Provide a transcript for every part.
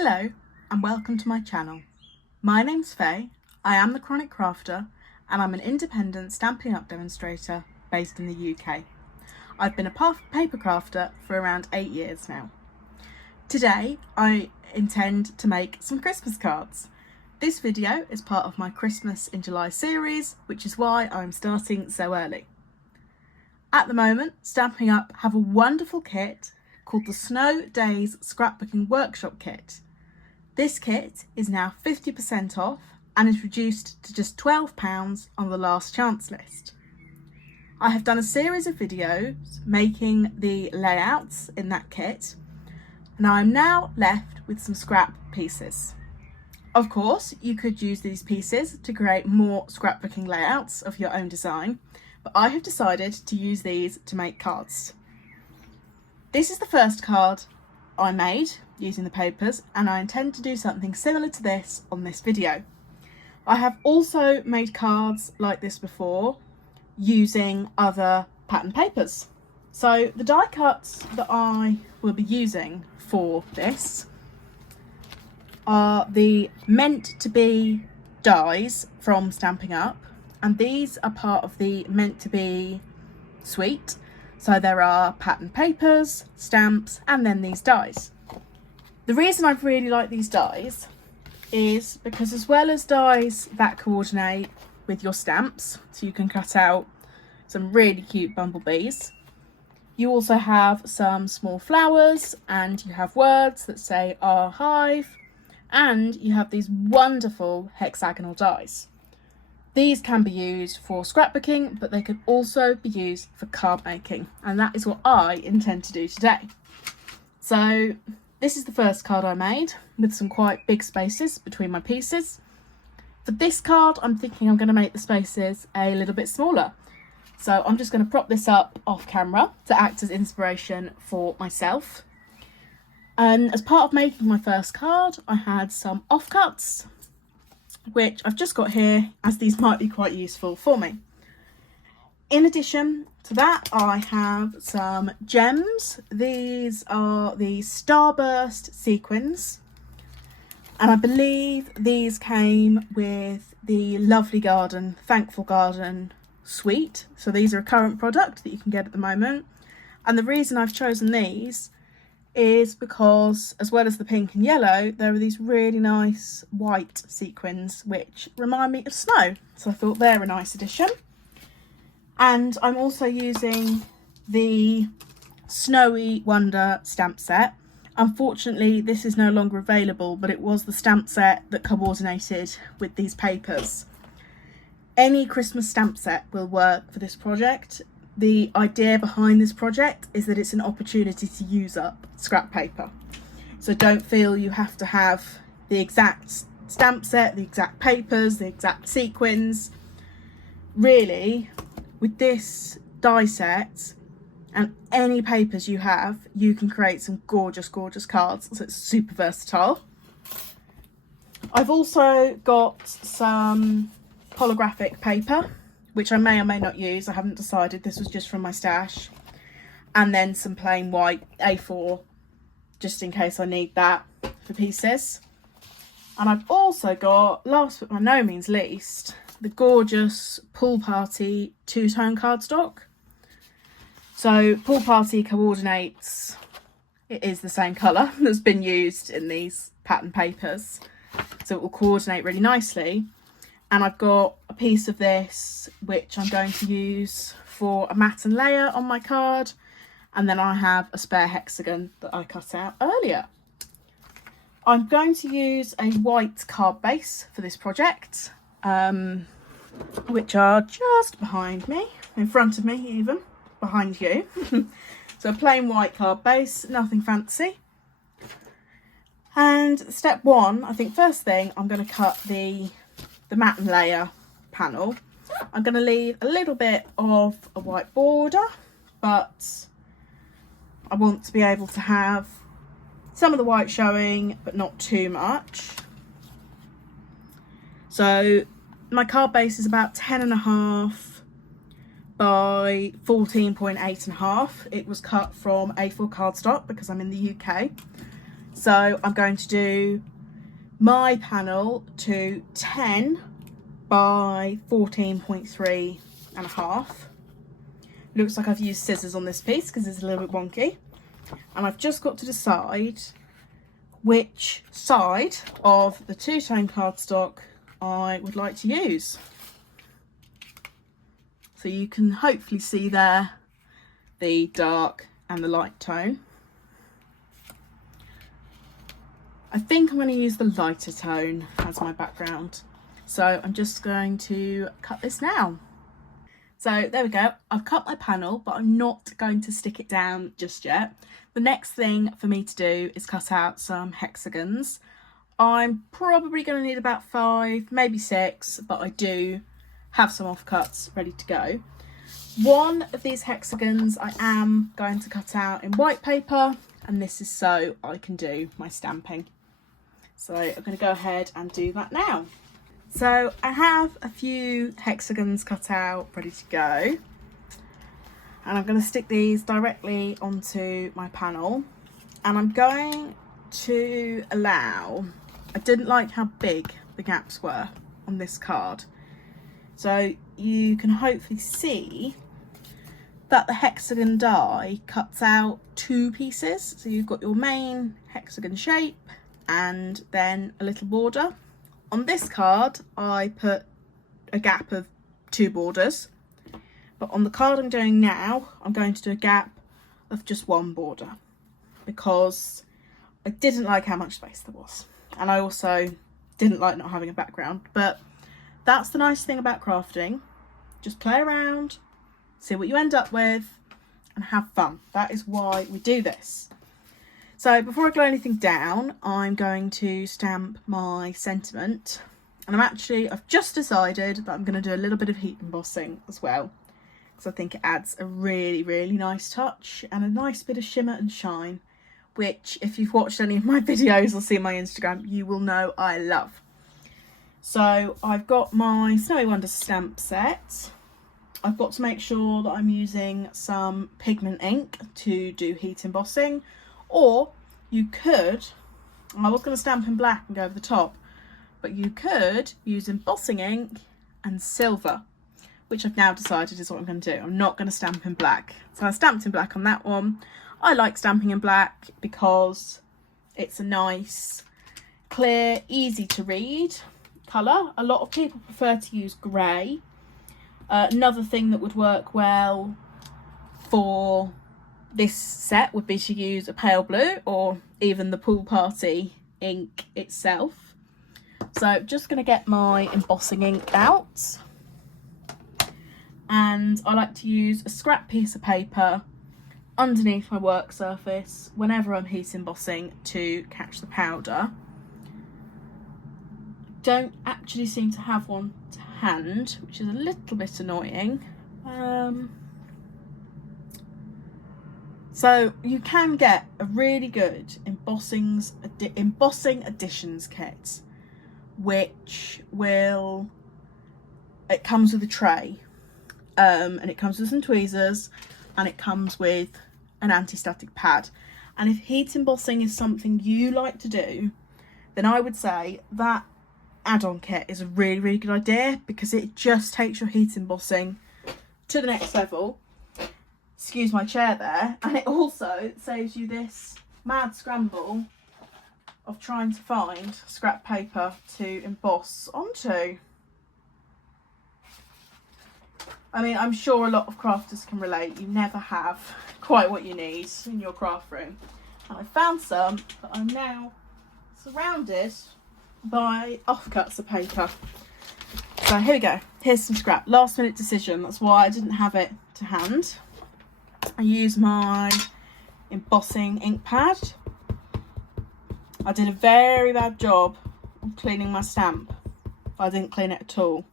Hello and welcome to my channel. My name's Faye, I am the Chronic Crafter and I'm an independent Stampin' Up demonstrator based in the UK. I've been a paper crafter for around 8 years now. Today I intend to make some Christmas cards. This video is part of my Christmas in July series, which is why I'm starting so early. At the moment, Stampin' Up have a wonderful kit called the Snow Days Scrapbooking Workshop Kit. This kit is now 50% off and is reduced to just £12 on the last chance list. I have done a series of videos making the layouts in that kit and I am now left with some scrap pieces. Of course, you could use these pieces to create more scrapbooking layouts of your own design, but I have decided to use these to make cards. This is the first card I made using the papers and I intend to do something similar to this on this video. I have also made cards like this before using other pattern papers. So the die cuts that I will be using for this are the Meant to Be dies from Stampin' Up, and these are part of the Meant to Be suite. So there are pattern papers, stamps, and then these dies. The reason I really like these dies is because as well as dies that coordinate with your stamps, so you can cut out some really cute bumblebees, you also have some small flowers and you have words that say our hive, and you have these wonderful hexagonal dies. These can be used for scrapbooking, but they can also be used for card making, and that is what I intend to do today. So this is the first card I made with some quite big spaces between my pieces. For this card, I'm thinking I'm going to make the spaces a little bit smaller. So I'm just going to prop this up off camera to act as inspiration for myself. And as part of making my first card, I had some offcuts, which I've just got here as these might be quite useful for me. In addition to that, I have some gems. These are the Starburst Sequins, and I believe these came with the Lovely Garden, Thankful Garden suite. So these are a current product that you can get at the moment. And the reason I've chosen these is because, as well as the pink and yellow, there are these really nice white sequins which remind me of snow, so I thought they're a nice addition. And I'm also using the Snowy Wonder stamp set. Unfortunately, this is no longer available, but it was the stamp set that coordinated with these papers. Any Christmas stamp set will work for this project. The idea behind this project is that it's an opportunity to use up scrap paper. So don't feel you have to have the exact stamp set, the exact papers, the exact sequins. Really, with this die set and any papers you have, you can create some gorgeous, gorgeous cards. So it's super versatile. I've also got some holographic paper, which I may or may not use. I haven't decided. This was just from my stash. And then some plain white A4, just in case I need that for pieces. And I've also got, last but by no means least, the gorgeous Pool Party two-tone cardstock. So Pool Party coordinates, it is the same colour that's been used in these pattern papers. So it will coordinate really nicely. And I've got a piece of this which I'm going to use for a mat and layer on my card, and then I have a spare hexagon that I cut out earlier. I'm going to use a white card base for this project, which are just behind me, in front of me even, behind you. So a plain white card base, nothing fancy. And step one, I think first thing, I'm going to cut the mat and layer panel. I'm going to leave a little bit of a white border, but I want to be able to have some of the white showing, but not too much. So my card base is about 10.5 by 14.8.5. It was cut from A4 cardstock because I'm in the UK. So I'm going to do my panel to 10 by 14.3 and a half. Looks like I've used scissors on this piece because it's a little bit wonky. And I've just got to decide which side of the two-tone cardstock I would like to use. So you can hopefully see there the dark and the light tone. I think I'm going to use the lighter tone as my background. So I'm just going to cut this now. So there we go. I've cut my panel, but I'm not going to stick it down just yet. The next thing for me to do is cut out some hexagons. I'm probably going to need about 5, maybe 6, but I do have some offcuts ready to go. One of these hexagons I am going to cut out in white paper, and this is so I can do my stamping. So I'm going to go ahead and do that now. So I have a few hexagons cut out ready to go, and I'm going to stick these directly onto my panel, and I'm going to allow, I didn't like how big the gaps were on this card, so you can hopefully see that the hexagon die cuts out 2 pieces. So you've got your main hexagon shape and then a little border. On this card I put a gap of 2 borders, but on the card I'm doing now I'm going to do a gap of just 1 border because I didn't like how much space there was, and I also didn't like not having a background. But that's the nice thing about crafting, just play around, see what you end up with and have fun. That is why we do this. So before I glue anything down, I'm going to stamp my sentiment, and I've just decided that I'm going to do a little bit of heat embossing as well, because I think it adds a really, really nice touch and a nice bit of shimmer and shine, which if you've watched any of my videos or seen my Instagram, you will know I love. So I've got my Snowy Wonder stamp set. I've got to make sure that I'm using some pigment ink to do heat embossing, or you could, I was going to stamp in black and go over the top, but you could use embossing ink and silver, which I've now decided is what I'm going to do. I'm not going to stamp in black. So I stamped in black on that one. I like stamping in black because it's a nice, clear, easy to read colour. A lot of people prefer to use grey. Another thing that would work well for this set would be to use a pale blue or even the pool party ink itself. So I'm just going to get my embossing ink out, and I like to use a scrap piece of paper underneath my work surface whenever I'm heat embossing to catch the powder. Don't actually seem to have one to hand, which is a little bit annoying. So you can get a really good embossing additions kit, which will, it comes with a tray, and it comes with some tweezers, and it comes with an anti-static pad. And if heat embossing is something you like to do, then I would say that add-on kit is a really, really good idea, because it just takes your heat embossing to the next level. Excuse my chair there. And it also saves you this mad scramble of trying to find scrap paper to emboss onto. I mean, I'm sure a lot of crafters can relate. You never have quite what you need in your craft room. And I found some, but I'm now surrounded by offcuts of paper. So here we go. Here's some scrap. Last minute decision. That's why I didn't have it to hand. I use my embossing ink pad. I did a very bad job of cleaning my stamp. I didn't clean it at all.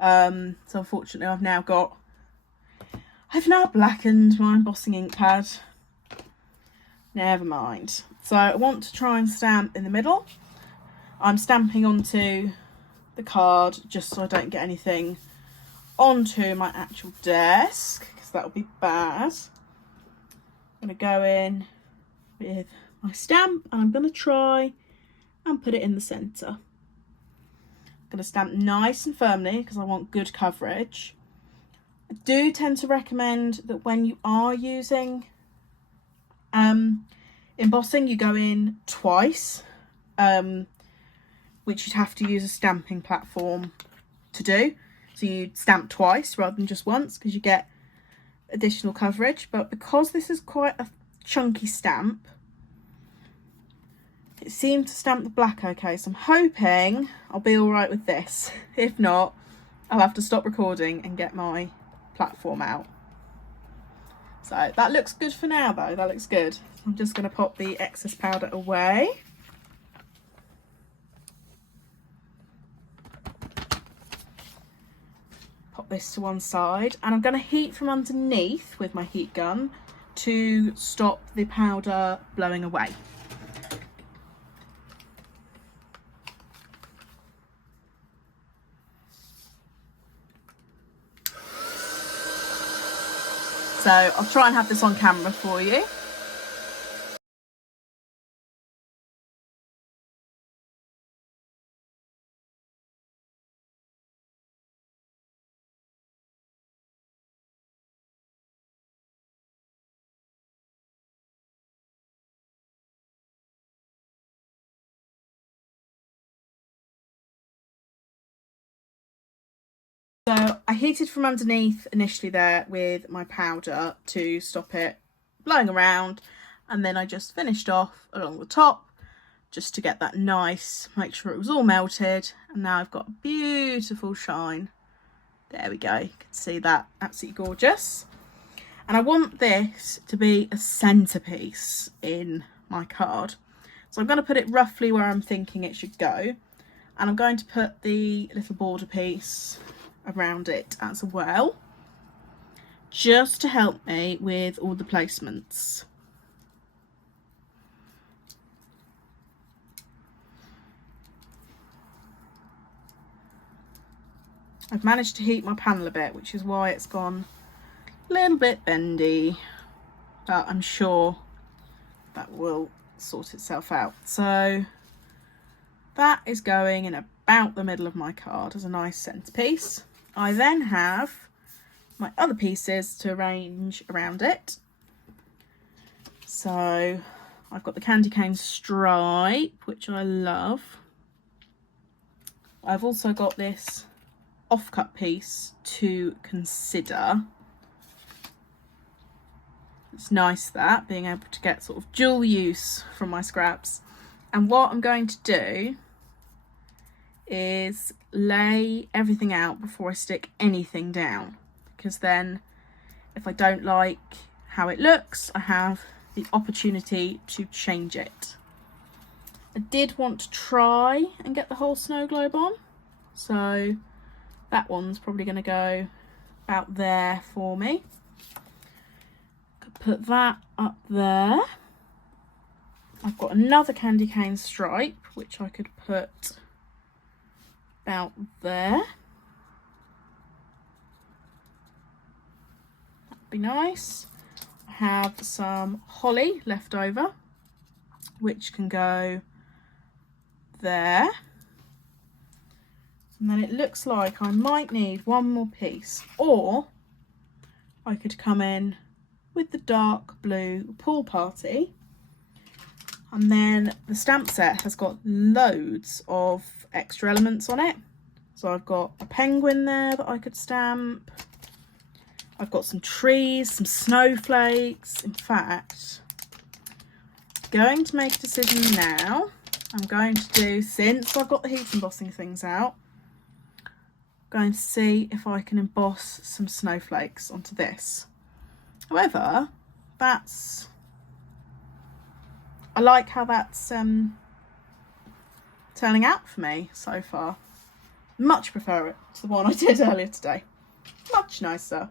So unfortunately I've now blackened my embossing ink pad. Never mind. So I want to try and stamp in the middle. I'm stamping onto the card just so I don't get anything onto my actual desk, because that would be bad. I'm going to go in with my stamp and I'm going to try and put it in the centre. I'm going to stamp nice and firmly because I want good coverage. I do tend to recommend that when you are using embossing, you go in twice, which you'd have to use a stamping platform to do. So you stamp twice rather than just once because you get additional coverage. But because this is quite a chunky stamp, it seemed to stamp the black okay. So I'm hoping I'll be all right with this. If not, I'll have to stop recording and get my platform out. So that looks good for now though, that looks good. I'm just going to pop the excess powder away. Pop this to one side and I'm going to heat from underneath with my heat gun to stop the powder blowing away. So I'll try and have this on camera for you. So I heated from underneath initially there with my powder to stop it blowing around, and then I just finished off along the top just to get that nice, make sure it was all melted, and now I've got a beautiful shine. There we go, you can see that, absolutely gorgeous. And I want this to be a centerpiece in my card. So I'm going to put it roughly where I'm thinking it should go, and I'm going to put the little border piece around it as well, just to help me with all the placements. I've managed to heat my panel a bit, which is why it's gone a little bit bendy, but I'm sure that will sort itself out. So that is going in about the middle of my card as a nice centerpiece. I then have my other pieces to arrange around it. So I've got the candy cane stripe, which I love. I've also got this offcut piece to consider. It's nice that, being able to get sort of dual use from my scraps. And what I'm going to do is lay everything out before I stick anything down, because then if I don't like how it looks, I have the opportunity to change it. I did want to try and get the whole snow globe on, so that one's probably going to go about there for me. Could put that up there. I've got another candy cane stripe which I could put about there. That'd be nice. I have some holly left over which can go there. And then it looks like I might need one more piece, or I could come in with the dark blue pool party. And then the stamp set has got loads of extra elements on it. So I've got a penguin there that I could stamp. I've got some trees, some snowflakes. In fact, going to make a decision now. I'm going to do, since I've got the heat embossing things out, I'm going to see if I can emboss some snowflakes onto this. However, I like how that's turning out for me so far. Much prefer it to the one I did earlier today. Much nicer.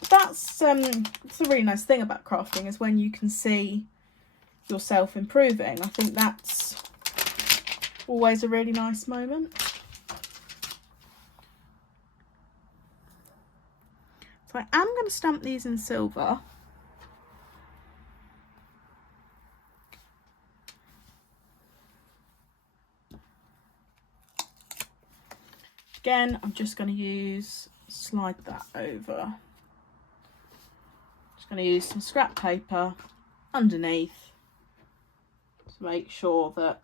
But that's the really nice thing about crafting, is when you can see yourself improving. I think that's always a really nice moment. So I am going to stamp these in silver. Again, I'm just going to slide that over. Just going to use some scrap paper underneath to make sure that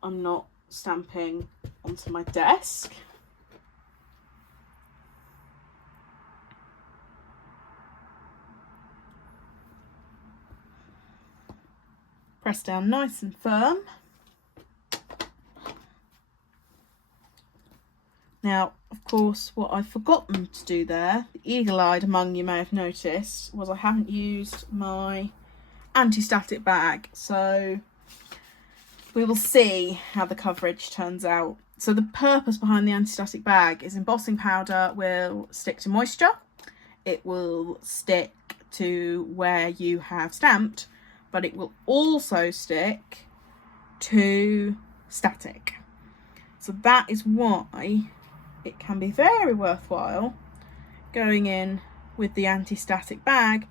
I'm not stamping onto my desk. Press down nice and firm. Now, of course, what I've forgotten to do there, the eagle-eyed among you may have noticed, was I haven't used my anti-static bag. So we will see how the coverage turns out. So the purpose behind the anti-static bag is embossing powder will stick to moisture. It will stick to where you have stamped, but it will also stick to static. So that is why it can be very worthwhile going in with the anti-static bag,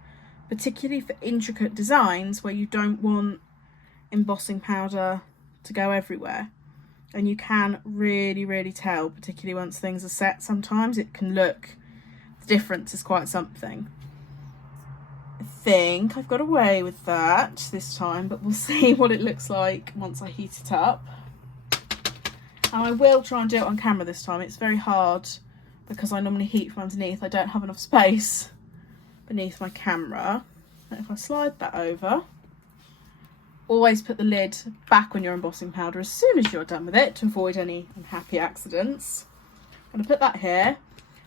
particularly for intricate designs where you don't want embossing powder to go everywhere. And you can really tell, particularly once things are set, sometimes it can look, the difference is quite something. I think I've got away with that this time, but we'll see what it looks like once I heat it up. And I will try and do it on camera this time. It's very hard because I normally heat from underneath. I don't have enough space beneath my camera. And if I slide that over, always put the lid back on your embossing powder as soon as you're done with it to avoid any unhappy accidents. I'm going to put that here.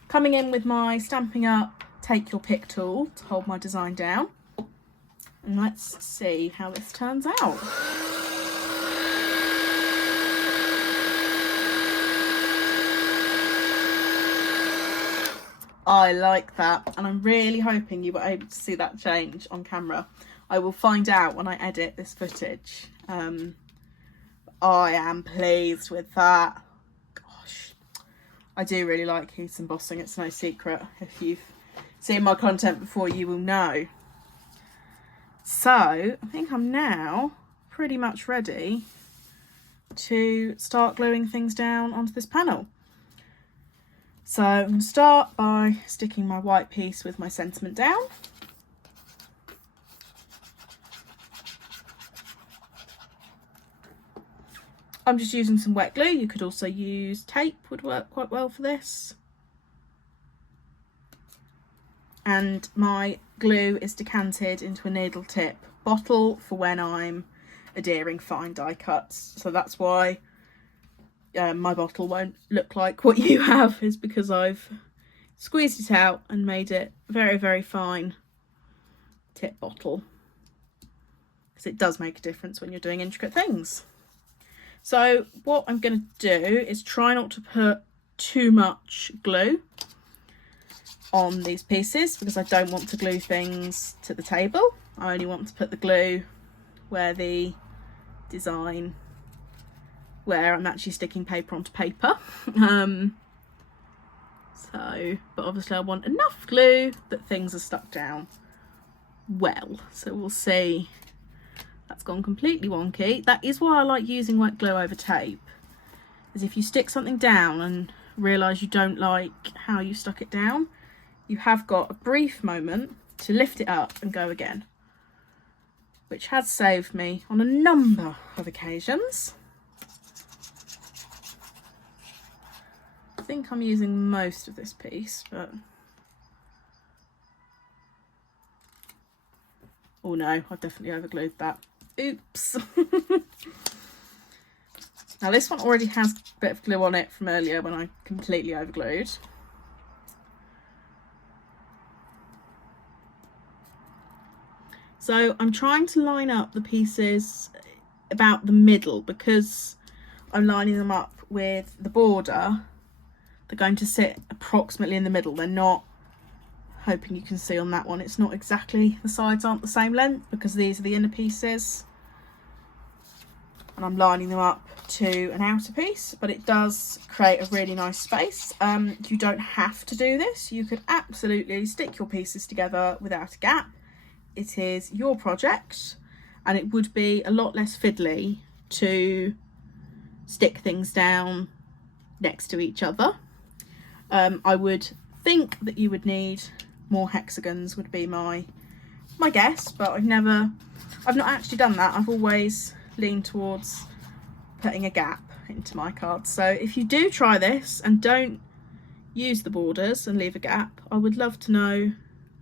Coming in with my Stampin' Up Take Your Pick tool to hold my design down. And let's see how this turns out. I like that, and I'm really hoping you were able to see that change on camera. I will find out when I edit this footage. I am pleased with that. Gosh, I do really like heat embossing. It's no secret. If you've seen my content before, you will know. So I think I'm now pretty much ready to start gluing things down onto this panel. So I'm going to start by sticking my white piece with my sentiment down. I'm just using some wet glue. You could also use tape, would work quite well for this. And my glue is decanted into a needle tip bottle for when I'm adhering fine die cuts. So that's why my bottle won't look like what you have, is because I've squeezed it out and made it very fine tip bottle, because it does make a difference when you're doing intricate things. So what I'm going to do is try not to put too much glue on these pieces, because I don't want to glue things to the table. I only want to put the glue where the design, where I'm actually sticking paper onto paper. But obviously I want enough glue that things are stuck down well. So we'll see. That's gone completely wonky. That is why I like using wet glue over tape, is if you stick something down and realise you don't like how you stuck it down, you have got a brief moment to lift it up and go again, which has saved me on a number of occasions. I think I'm using most of this piece, but oh no, I've definitely overglued that. Oops. Now this one already has a bit of glue on it from earlier when I completely overglued. So I'm trying to line up the pieces about the middle, because I'm lining them up with the border. They're going to sit approximately in the middle. They're not, hoping you can see on that one, it's not exactly, the sides aren't the same length, because these are the inner pieces. And I'm lining them up to an outer piece, but it does create a really nice space. You don't have to do this. You could absolutely stick your pieces together without a gap. It is your project, and it would be a lot less fiddly to stick things down next to each other. I would think that you would need more hexagons, would be my guess, but I've not actually done that. I've always leaned towards putting a gap into my cards. So if you do try this and don't use the borders and leave a gap, I would love to know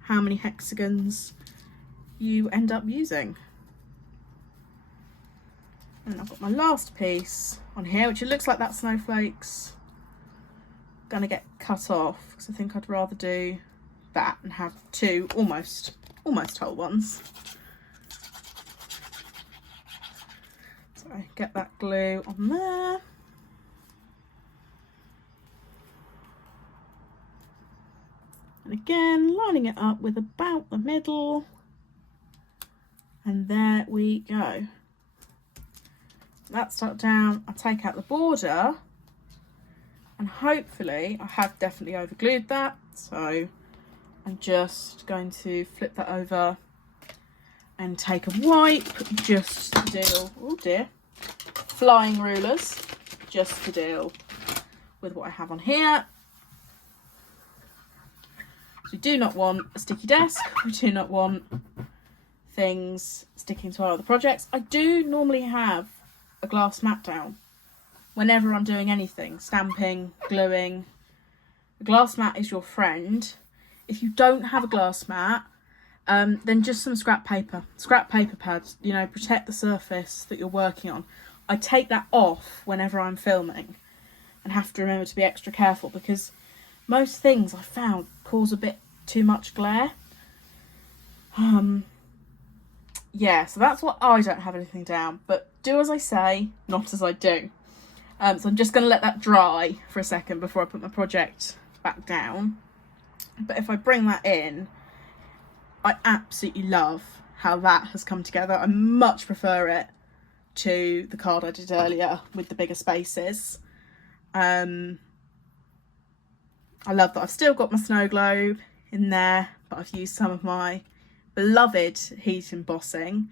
how many hexagons you end up using. And I've got my last piece on here, which it looks like that snowflake's gonna get cut off, because I think I'd rather do that and have two almost whole ones. So get that glue on there. And again, lining it up with about the middle. And there we go. That's stuck down. I take out the border, and hopefully I have definitely overglued that. So I'm just going to flip that over and take a wipe just to deal, oh dear, flying rulers, just to deal with what I have on here. So we do not want a sticky desk, we do not want things sticking to our other projects. I do normally have a glass mat down whenever I'm doing anything, stamping, gluing. The glass mat is your friend. If you don't have a glass mat, then just some scrap paper pads, you know, protect the surface that you're working on. I take that off whenever I'm filming and have to remember to be extra careful, because most things I found cause a bit too much glare. Yeah, so that's what I don't have anything down, but do as I say, not as I do. So I'm just going to let that dry for a second before I put my project back down. But if I bring that in, I absolutely love how that has come together. I much prefer it to the card I did earlier with the bigger spaces. I love that I've still got my snow globe in there, but I've used some of my beloved heat embossing.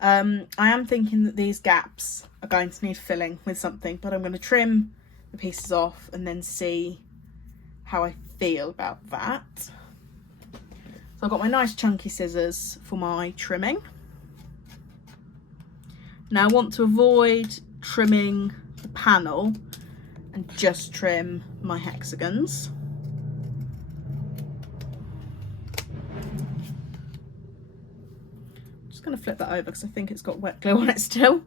I am thinking that these gaps are going to need filling with something, but I'm going to trim the pieces off and then see how I feel about that. So I've got my nice chunky scissors for my trimming. Now I want to avoid trimming the panel and just trim my hexagons. I'm just going to flip that over because I think it's got wet glue on it still.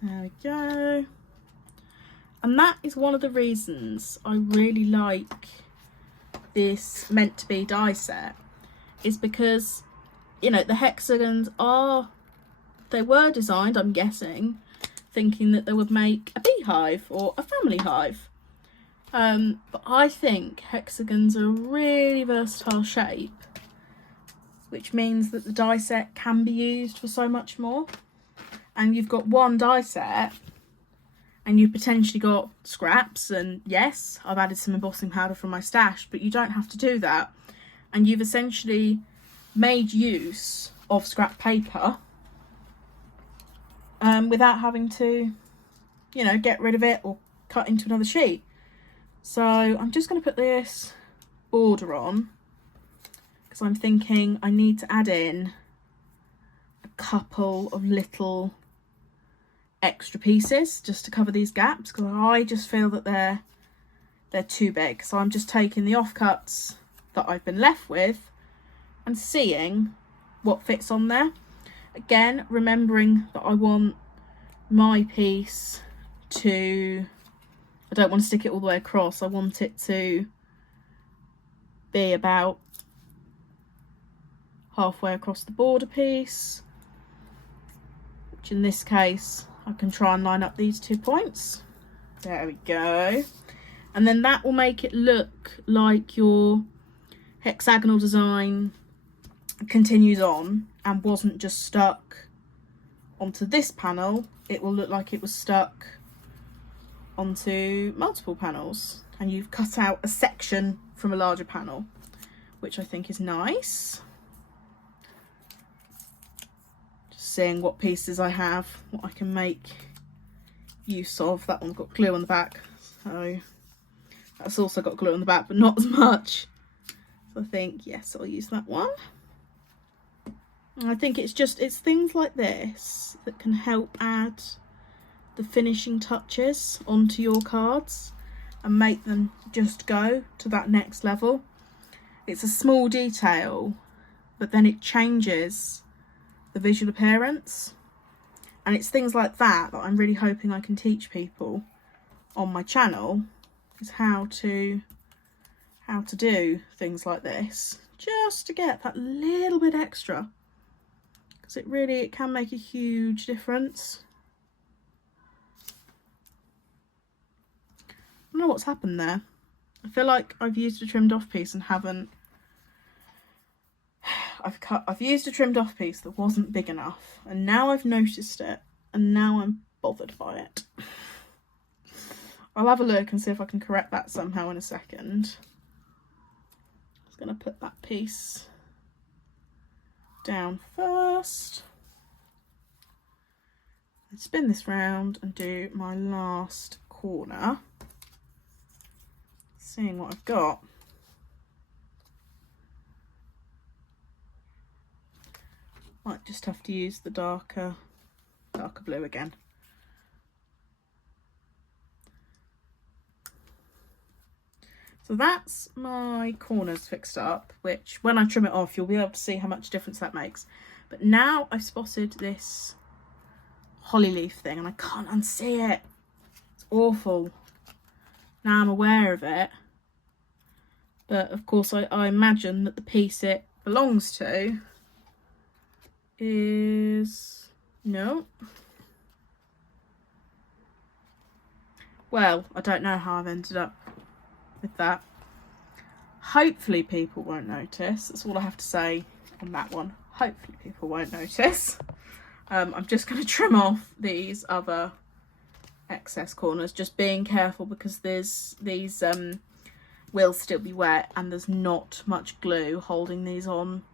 There we go. And that is one of the reasons I really like this meant to be die set, is because, you know, the hexagons they were designed, I'm guessing, thinking that they would make a beehive or a family hive. But I think hexagons are a really versatile shape, which means that the die set can be used for so much more. And you've got one die set and you've potentially got scraps, and yes, I've added some embossing powder from my stash, but you don't have to do that. And you've essentially made use of scrap paper without having to, you know, get rid of it or cut into another sheet. So I'm just going to put this border on because I'm thinking I need to add in a couple of little extra pieces just to cover these gaps, because I just feel that they're too big. So I'm just taking the offcuts that I've been left with and seeing what fits on there. Again, remembering that I want my piece to, I don't want to stick it all the way across, I want it to be about halfway across the border piece, which in this case I can try and line up these 2 points. There we go. And then that will make it look like your hexagonal design continues on and wasn't just stuck onto this panel. It will look like it was stuck onto multiple panels and you've cut out a section from a larger panel, which I think is nice. seeing what pieces I have, what I can make use of. That one's got glue on the back, so that's also got glue on the back, but not as much. So I think, yes, I'll use that one. And I think it's things like this that can help add the finishing touches onto your cards and make them just go to that next level. It's a small detail, but then it changes the visual appearance. And it's things like that that I'm really hoping I can teach people on my channel, is how to do things like this, just to get that little bit extra, because it can make a huge difference. I don't know what's happened there. I feel like I've used a trimmed off piece and haven't. I've used a trimmed off piece that wasn't big enough, and now I've noticed it, and now I'm bothered by it. I'll have a look and see if I can correct that somehow in a second. I'm just going to put that piece down first. And spin this round and do my last corner. Seeing what I've got. Might just have to use the darker blue again. So that's my corners fixed up, which when I trim it off, you'll be able to see how much difference that makes. But now I've spotted this holly leaf thing and I can't unsee it. It's awful. Now I'm aware of it. But of course I imagine that the piece it belongs to is... no. Well, I don't know how I've ended up with that. Hopefully people won't notice. That's all I have to say on that one. Hopefully people won't notice. I'm just going to trim off these other excess corners, just being careful because these will still be wet and there's not much glue holding these on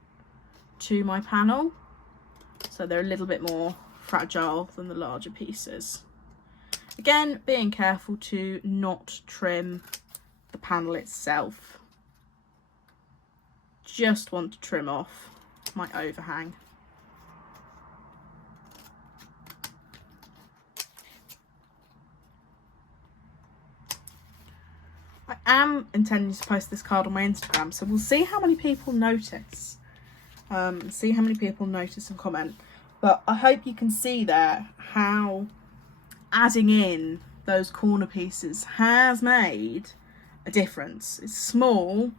to my panel. So they're a little bit more fragile than the larger pieces. Again, being careful to not trim the panel itself. Just want to trim off my overhang. I am intending to post this card on my Instagram, so we'll see how many people notice. See how many people notice and comment. But I hope you can see there how adding in those corner pieces has made a difference. It's small,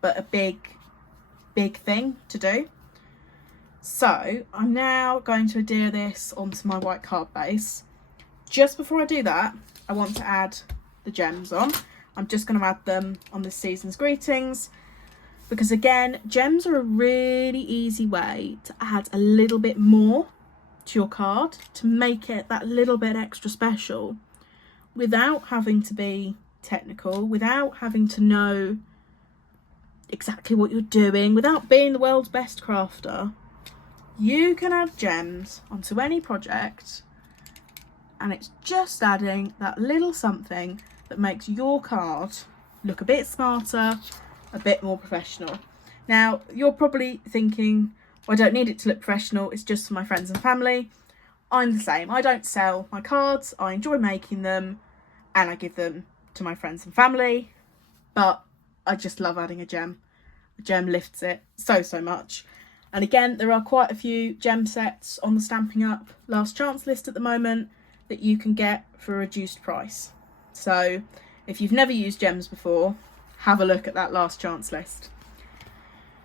but a big thing to do. So I'm now going to adhere this onto my white card base. Just before I do that, I want to add the gems on. I'm just going to add them on this season's greetings, because again, gems are a really easy way to add a little bit more to your card to make it that little bit extra special without having to be technical, without having to know exactly what you're doing, without being the world's best crafter. You can add gems onto any project and it's just adding that little something that makes your card look a bit smarter, a bit more professional. Now, you're probably thinking, well, I don't need it to look professional, it's just for my friends and family. I'm the same. I don't sell my cards, I enjoy making them and I give them to my friends and family, but I just love adding a gem. A gem lifts it so much. And again, there are quite a few gem sets on the Stampin' Up last chance list at the moment that you can get for a reduced price. So if you've never used gems before, have a look at that last chance list.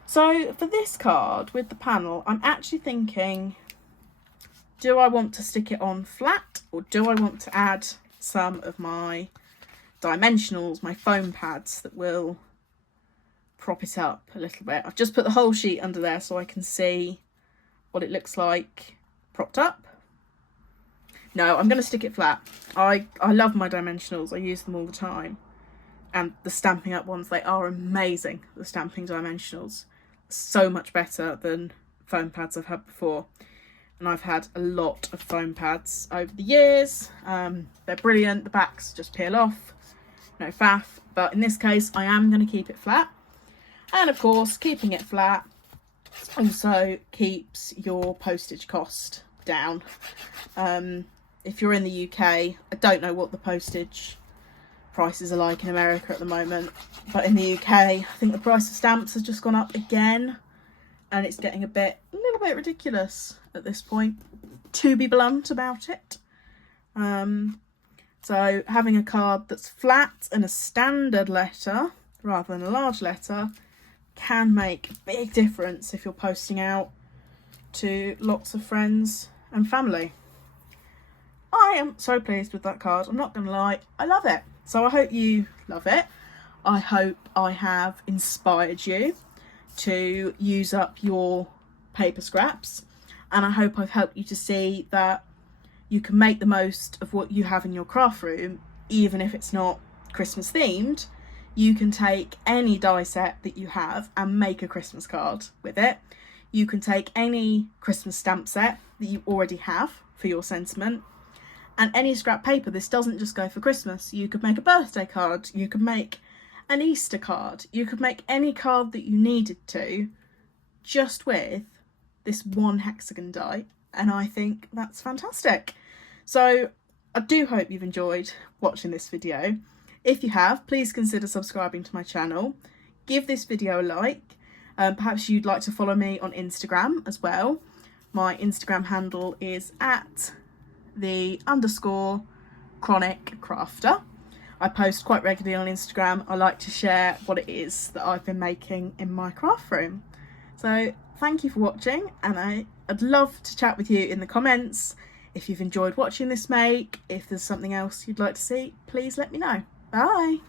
So for this card with the panel, I'm actually thinking, do I want to stick it on flat or do I want to add some of my dimensionals, my foam pads that will prop it up a little bit? I've just put the whole sheet under there so I can see what it looks like propped up. No, I'm going to stick it flat. I love my dimensionals. I use them all the time. And the Stampin' Up ones, they are amazing. The stamping dimensionals. So much better than foam pads I've had before. and I've had a lot of foam pads over the years. They're brilliant, the backs just peel off, no faff, but in this case I am going to keep it flat. And of course, keeping it flat also keeps your postage cost down. If you're in the UK, I don't know what the postage prices are like in America at the moment, but in the UK I think the price of stamps has just gone up again, and it's getting a little bit ridiculous at this point, to be blunt about it. So having a card that's flat and a standard letter rather than a large letter can make a big difference if you're posting out to lots of friends and family. I am so pleased with that card, I'm not going to lie, I love it. So I hope you love it. I hope I have inspired you to use up your paper scraps, and I hope I've helped you to see that you can make the most of what you have in your craft room, even if it's not Christmas themed. You can take any die set that you have and make a Christmas card with it. You can take any Christmas stamp set that you already have for your sentiment, and any scrap paper. This doesn't just go for Christmas. You could make a birthday card, you could make an Easter card, you could make any card that you needed to just with this one hexagon die, and I think that's fantastic. So I do hope you've enjoyed watching this video. If you have, please consider subscribing to my channel. Give this video a like. Perhaps you'd like to follow me on Instagram as well. My Instagram handle is @_chronic_crafter. I post quite regularly on Instagram. I like to share what it is that I've been making in my craft room. So thank you for watching, and I'd love to chat with you in the comments. If you've enjoyed watching this make, if there's something else you'd like to see, please let me know. Bye!